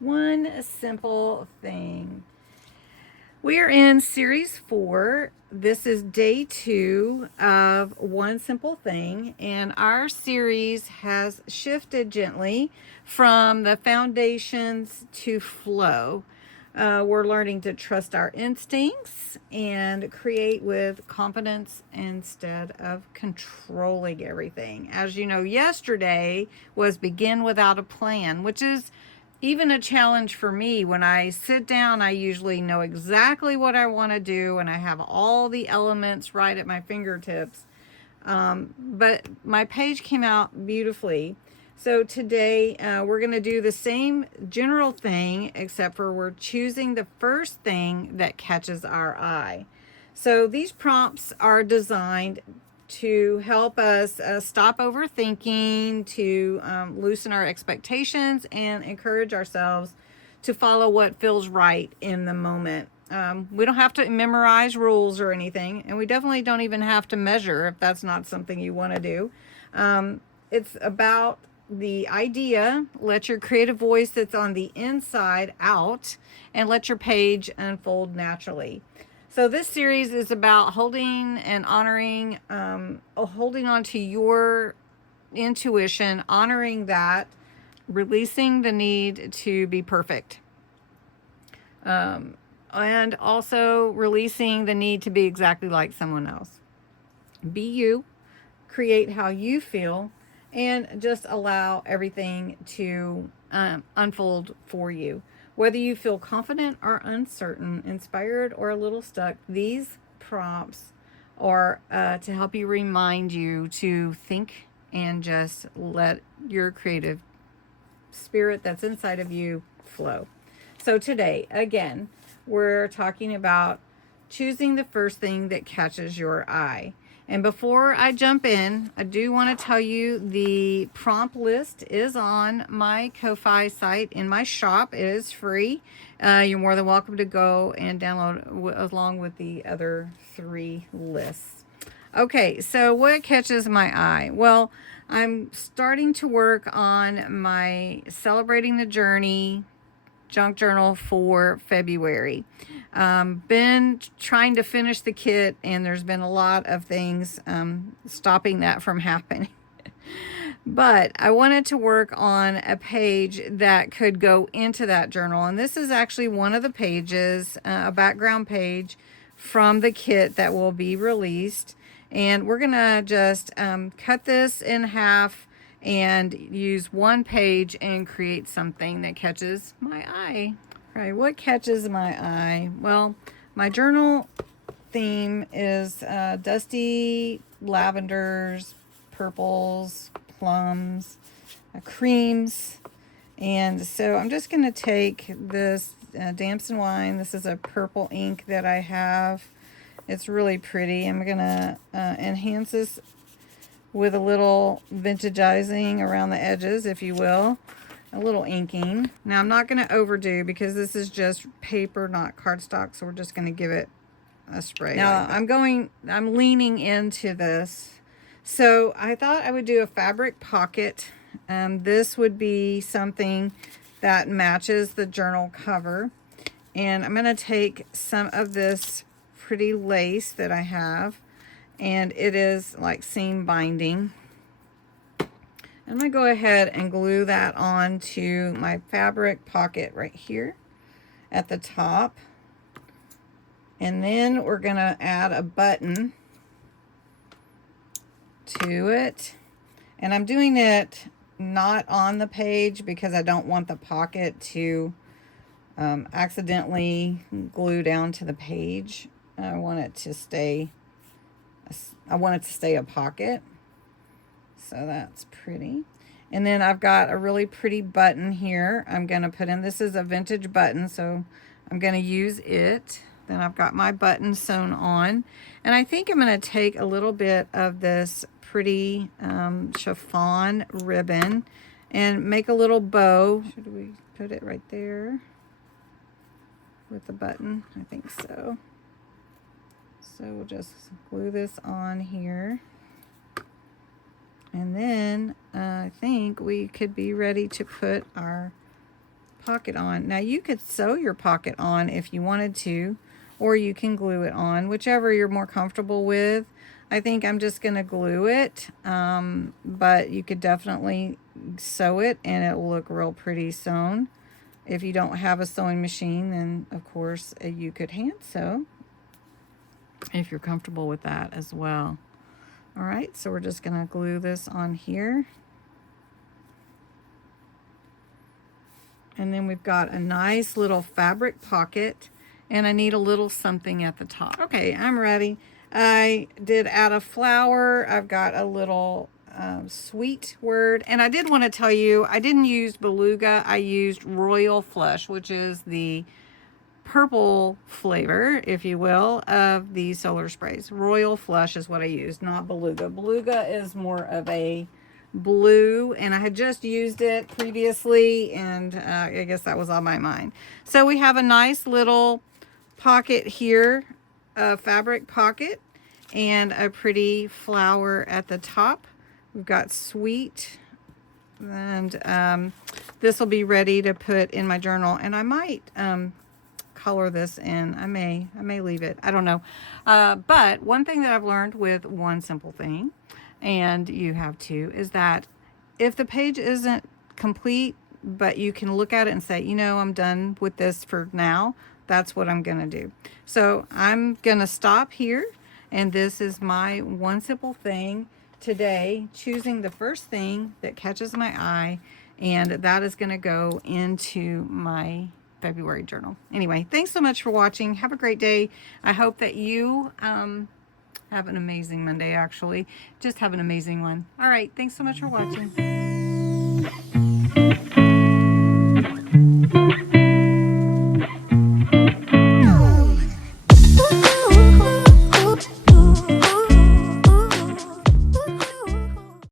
One simple thing. We are in series 4. This is day 2 of One Simple Thing, and our series has shifted gently from the foundations to flow. We're learning to trust our instincts and create with confidence instead of controlling everything. As you know, yesterday was begin without a plan, which is even a challenge for me. When I sit down, I usually know exactly what I want to do and I have all the elements right at my fingertips. But my page came out beautifully. So today we're going to do the same general thing, except for we're choosing the first thing that catches our eye. So these prompts are designed to help us stop overthinking, to loosen our expectations, and encourage ourselves to follow what feels right in the moment. We don't have to memorize rules or anything, and we definitely don't even have to measure if that's not something you want to do. It's about the idea. Let your creative voice that's on the inside out, and let your page unfold naturally. So this series is about holding and honoring, holding on to your intuition, honoring that, releasing the need to be perfect, and also releasing the need to be exactly like someone else. Be you, create how you feel, and just allow everything to unfold for you. Whether you feel confident or uncertain, inspired or a little stuck, these prompts are to help you, remind you to think and just let your creative spirit that's inside of you flow. So today, again, we're talking about choosing the first thing that catches your eye. And before I jump in, I do want to tell you the prompt list is on my Ko-Fi site in my shop. It is free. You're more than welcome to go and download along with the other 3 lists. Okay, so what catches my eye? Well, I'm starting to work on my Celebrating the Journey junk journal for February. Been trying to finish the kit, and there's been a lot of things stopping that from happening. But I wanted to work on a page that could go into that journal. And this is actually one of the pages, a background page from the kit that will be released. And we're going to just cut this in half and use one page and create something that catches my eye. All right, what catches my eye? Well, my journal theme is dusty lavenders, purples, plums, creams. And so I'm just going to take this Damson wine. This is a purple ink that I have. It's really pretty. I'm going to enhance this with a little vintagizing around the edges, if you will. A little inking. Now I'm not going to overdo because this is just paper, not cardstock. So we're just going to give it a spray. Now I'm leaning into this. So I thought I would do a fabric pocket. This would be something that matches the journal cover. And I'm going to take some of this pretty lace that I have, and it is like seam binding. I'm going to go ahead and glue that on to my fabric pocket right here at the top. And then we're going to add a button to it. And I'm doing it not on the page because I don't want the pocket to accidentally glue down to the page. I want it to stay a pocket. So that's pretty. And then I've got a really pretty button here I'm going to put in. This is a vintage button, so I'm going to use it. Then I've got my button sewn on. And I think I'm going to take a little bit of this pretty chiffon ribbon and make a little bow. Should we put it right there with the button? I think so. So we'll just glue this on here. And then I think we could be ready to put our pocket on. Now you could sew your pocket on if you wanted to, or you can glue it on, whichever you're more comfortable with. I think I'm just going to glue it, but you could definitely sew it and it will look real pretty sewn. If you don't have a sewing machine, then of course you could hand sew if you're comfortable with that as well. All right, so we're just going to glue this on here. And then we've got a nice little fabric pocket, and I need a little something at the top. Okay, I'm ready. I did add a flower. I've got a little sweet word. And I did want to tell you, I didn't use beluga. I used royal flush, which is the purple flavor, if you will, of the solar sprays. Royal flush is what I used, not beluga. Beluga is more of a blue, and I had just used it previously, and I guess that was on my mind. So we have a nice little pocket here, a fabric pocket, and a pretty flower at the top. We've got sweet, and this will be ready to put in my journal, and I might color this in. I may leave it. I don't know. But one thing that I've learned with One Simple Thing, and you have too, is that if the page isn't complete, but you can look at it and say, you know, I'm done with this for now, that's what I'm going to do. So I'm going to stop here, and this is my One Simple Thing today, choosing the first thing that catches my eye, and that is going to go into my February journal. Anyway, thanks so much for watching. Have a great day. I hope that you have an amazing Monday, actually. Just have an amazing one. All right, thanks so much for watching.